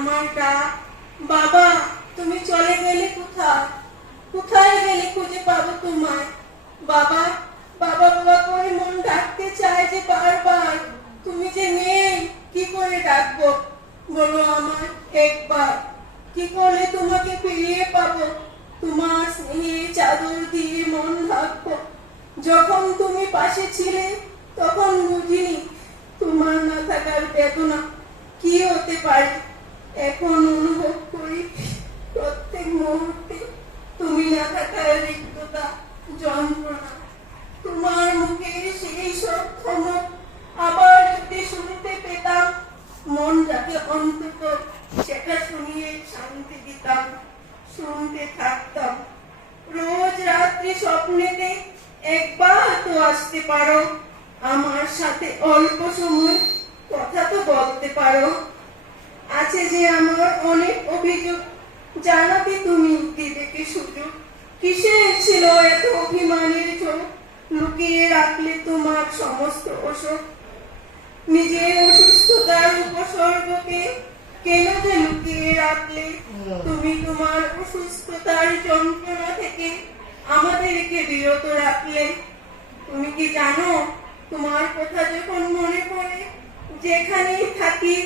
আমার ডাক। বাবা, তুমি চলে গেলে কোথায়? কোথায় গেলে খুঁজে পাবো তোমায়? বাবা, বাবা বাবা করে মন ডাকতে চায় যে বারবার, তুমি যে নেই, কি করে ডাকবো বলো আমায় একবার? কি করলে তোমাকে ফিরিয়ে পাবো? তোমার স্নেহে চাদর দিয়ে মন ঢাকবো। যখন তুমি পাশে ছিলে তখন বুঝিনি তোমার না থাকার বেদনা কি হতে পারে। এখন অনুভব করি প্রত্যেক মুহূর্তে তুমি না থাকার রিক্ততা, যন্ত্রণা। তোমার মুখে সেই সব ক্ষমক আবার যদি শুনতে পেতাম, মনটাকে অন্তত সেটা শুনিয়ে শান্তি দিতাম, শুনতে থাকতাম। রোজ রাত্রি স্বপ্নেতে একবার তো আসতে পারো, আমার সাথে অল্প সময় কথা তো বলতে পারো। আছে যে আমার অনেক অভিযোগ, জানাতে তুমি দিবে কি সুযোগ? কিসের ছিল এত অভিমানের চোখ? লুকিয়ে রাখলে তোমার সমস্ত অসুখ। নিজের অসুস্থতার উপসর্গকে কেন যে লুকিয়ে রাখলে? তুমি তোমার অসুস্থতার যন্ত্রণা থেকে আমাদেরকে বিরত রাখলে। তুমি কি জানো, তোমার কথা যখন মনে পড়ে, যেখানেই থাকি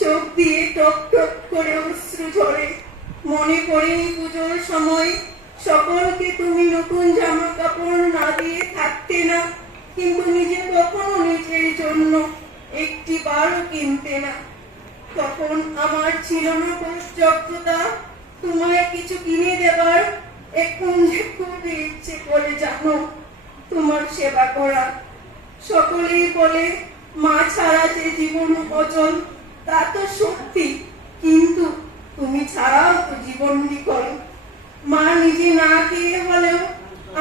চোখ দিয়ে টপ টপ করে অশ্রু ঝরে। মনে পড়ে পুজোর সময় সকলকে তুমি নতুন জামা কাপড় না দিয়ে থাকতে না, কিন্তু নিজে কখনো নিজের জন্য একটি বারও কিনতে না। তখন আমার ছিল না যোগ্যতা তোমায় কিছু কিনে দেবার। এখন যে খুবই ইচ্ছে করে জানো তোমার সেবা করা। সকলেই বলে মা ছাড়া যে জীবন অচল, তা তো সত্যি, কিন্তু তুমি ছাড়াও তো জীবন বিকল। মা নিজে না খেয়ে হলেও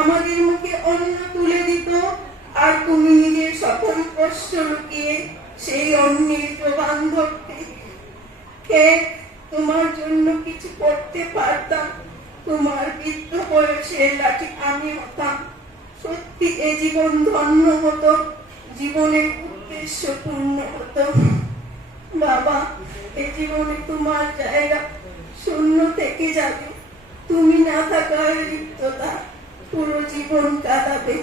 আমাদের মুখে অন্ন তুলে দিত, আর তুমি নিজের সকল কষ্ট লুকিয়ে সেই অন্নের জোগান ধরতে। তোমার জন্য কিছু করতে পারতাম, তোমার বৃদ্ধ বয়সের লাঠি আমি হতাম। সত্যি এ জীবন ধন্য হতো, জীবনের উদ্দেশ্য পূর্ণ হতো। বাবা, এ জীবনে তোমার জায়গা শূন্য থেকে যাবে। তুমি না থাকার রিক্ততা পুরো জীবন কাটাবে।